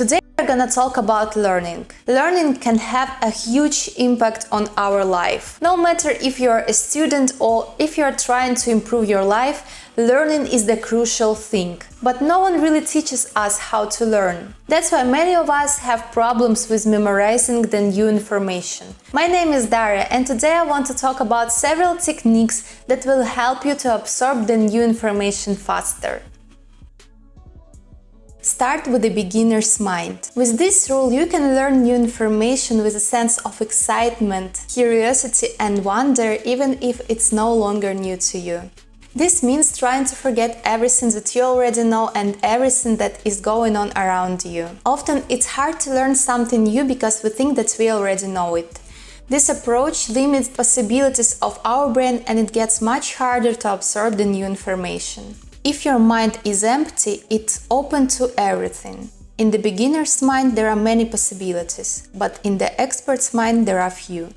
Today we're gonna talk about learning. Learning can have a huge impact on our life. No matter if you're a student or if you're trying to improve your life, learning is the crucial thing. But no one really teaches us how to learn. That's why many of us have problems with memorizing the new information. My name is Daria, and today I want to talk about several techniques that will help you to absorb the new information faster. Start with the beginner's mind. With this rule, you can learn new information with a sense of excitement, curiosity and wonder, even if it's no longer new to you. This means trying to forget everything that you already know and everything that is going on around you. Often it's hard to learn something new because we think that we already know it. This approach limits the possibilities of our brain, and it gets much harder to absorb the new information. If your mind is empty, it's open to everything. In the beginner's mind, there are many possibilities, but in the expert's mind, there are few.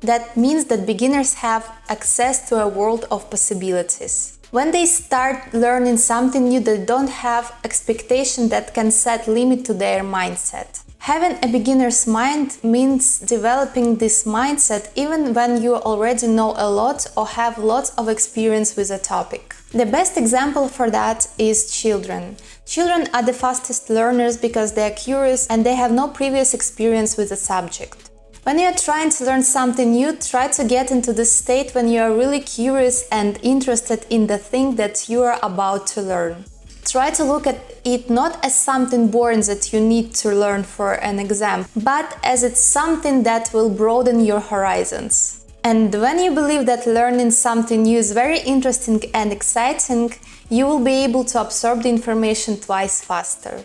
That means that beginners have access to a world of possibilities. When they start learning something new, they don't have expectation that can set limit to their mindset. Having a beginner's mind means developing this mindset even when you already know a lot or have lots of experience with a topic. The best example for that is children. Children are the fastest learners because they are curious and they have no previous experience with the subject. When you are trying to learn something new, try to get into the state when you are really curious and interested in the thing that you are about to learn. Try to look at it not as something boring that you need to learn for an exam, but as it's something that will broaden your horizons. And when you believe that learning something new is very interesting and exciting, you will be able to absorb the information twice faster.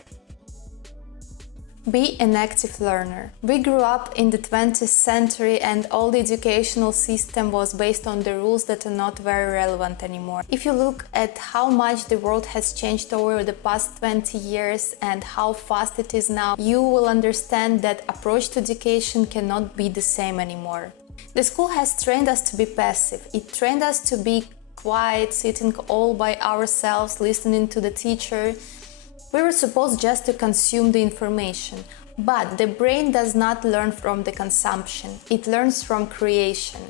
Be an active learner. We grew up in the 20th century and all the educational system was based on the rules that are not very relevant anymore. If you look at how much the world has changed over the past 20 years and how fast it is now, you will understand that approach to education cannot be the same anymore. The school has trained us to be passive. It trained us to be quiet, sitting all by ourselves, listening to the teacher. We were supposed just to consume the information, but the brain does not learn from the consumption, it learns from creation.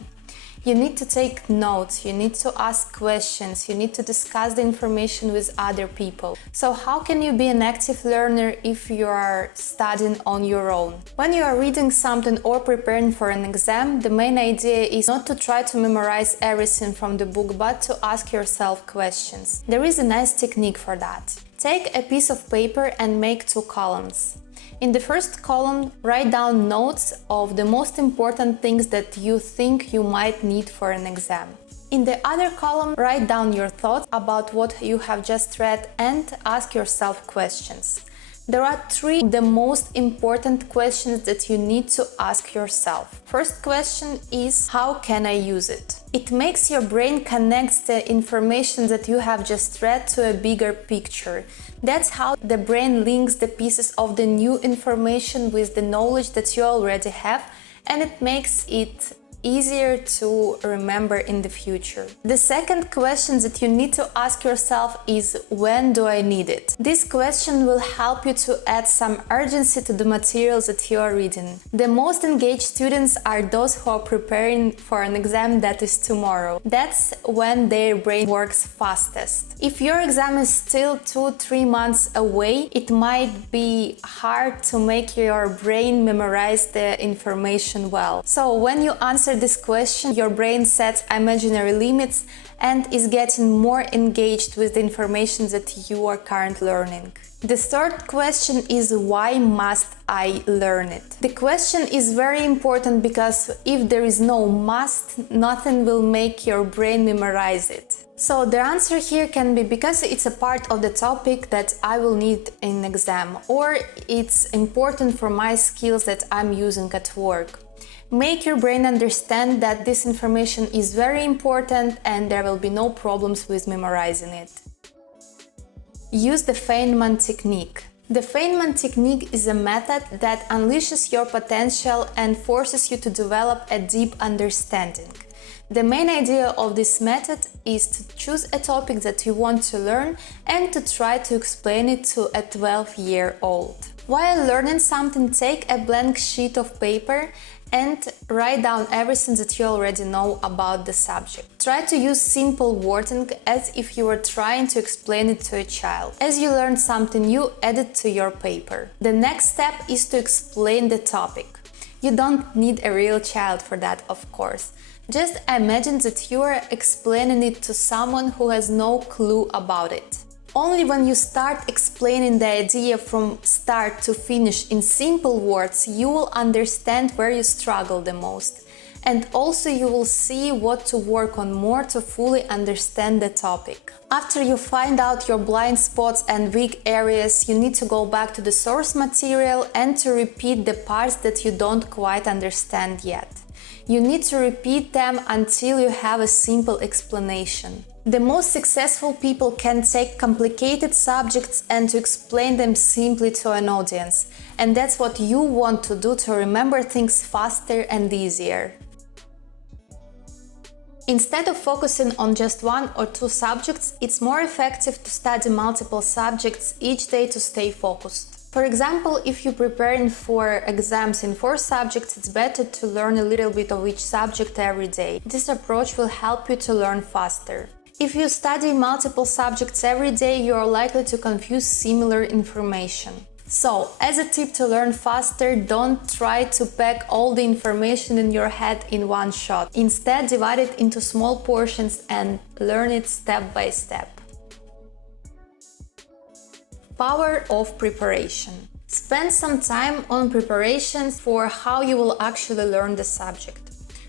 You need to take notes, you need to ask questions, you need to discuss the information with other people. So how can you be an active learner if you are studying on your own? When you are reading something or preparing for an exam, the main idea is not to try to memorize everything from the book, but to ask yourself questions. There is a nice technique for that. Take a piece of paper and make two columns. In the first column, write down notes of the most important things that you think you might need for an exam. In the other column, write down your thoughts about what you have just read and ask yourself questions. There are three the most important questions that you need to ask yourself. First question is, how can I use it? It makes your brain connect the information that you have just read to a bigger picture. That's how the brain links the pieces of the new information with the knowledge that you already have, and it makes it easier to remember in the future. The second question that you need to ask yourself is, when do I need it? This question will help you to add some urgency to the materials that you are reading. The most engaged students are those who are preparing for an exam that is tomorrow. That's when their brain works fastest. If your exam is still 2-3 months away, it might be hard to make your brain memorize the information well. So when you answer this question, your brain sets imaginary limits and is getting more engaged with the information that you are currently learning. The third question is, why must I learn it? The question is very important because if there is no must, nothing will make your brain memorize it. So the answer here can be because it's a part of the topic that I will need in exam, or it's important for my skills that I'm using at work. Make your brain understand that this information is very important and there will be no problems with memorizing it. Use the Feynman technique. The Feynman technique is a method that unleashes your potential and forces you to develop a deep understanding. The main idea of this method is to choose a topic that you want to learn and to try to explain it to a 12-year-old. While learning something, take a blank sheet of paper and write down everything that you already know about the subject. Try to use simple wording as if you were trying to explain it to a child. As you learn something new, add it to your paper. The next step is to explain the topic. You don't need a real child for that, of course. Just imagine that you are explaining it to someone who has no clue about it. Only when you start explaining the idea from start to finish in simple words, you will understand where you struggle the most. And also you will see what to work on more to fully understand the topic. After you find out your blind spots and weak areas, you need to go back to the source material and to repeat the parts that you don't quite understand yet. You need to repeat them until you have a simple explanation. The most successful people can take complicated subjects and to explain them simply to an audience. And that's what you want to do to remember things faster and easier. Instead of focusing on just one or two subjects, it's more effective to study multiple subjects each day to stay focused. For example, if you're preparing for exams in 4 subjects, it's better to learn a little bit of each subject every day. This approach will help you to learn faster. If you study multiple subjects every day, you are likely to confuse similar information. So, as a tip to learn faster, don't try to pack all the information in your head in one shot. Instead, divide it into small portions and learn it step by step. Power of preparation. Spend some time on preparations for how you will actually learn the subject.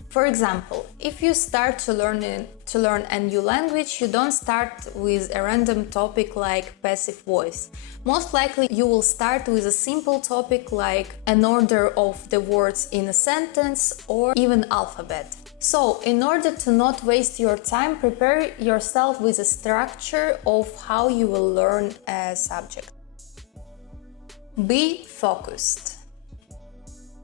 For example, if you start to learn a new language, you don't start with a random topic like passive voice. Most likely you will start with a simple topic like an order of the words in a sentence or even alphabet. So, in order to not waste your time, prepare yourself with a structure of how you will learn a subject. Be focused.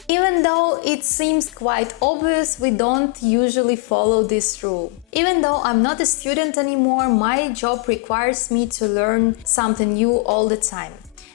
Even though it seems quite obvious, we don't usually follow this rule. Even though I'm not a student anymore, my job requires me to learn something new all the time.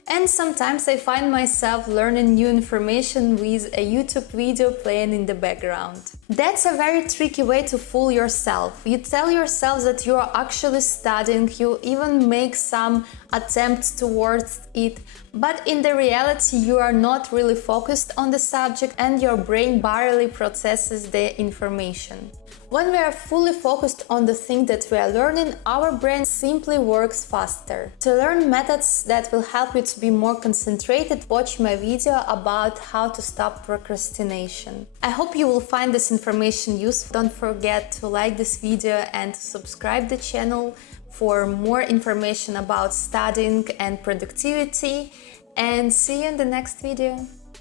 And sometimes I find myself learning new information with a YouTube video playing in the background. That's a very tricky way to fool yourself. You tell yourself that you are actually studying, you even make some attempts towards it, but in the reality you are not really focused on the subject and your brain barely processes the information. When we are fully focused on the thing that we are learning, our brain simply works faster. To learn methods that will help you to be more concentrated, watch my video about how to stop procrastination. I hope you will find this information useful. Don't forget to like this video and to subscribe the channel for more information about studying and productivity. And see you in the next video.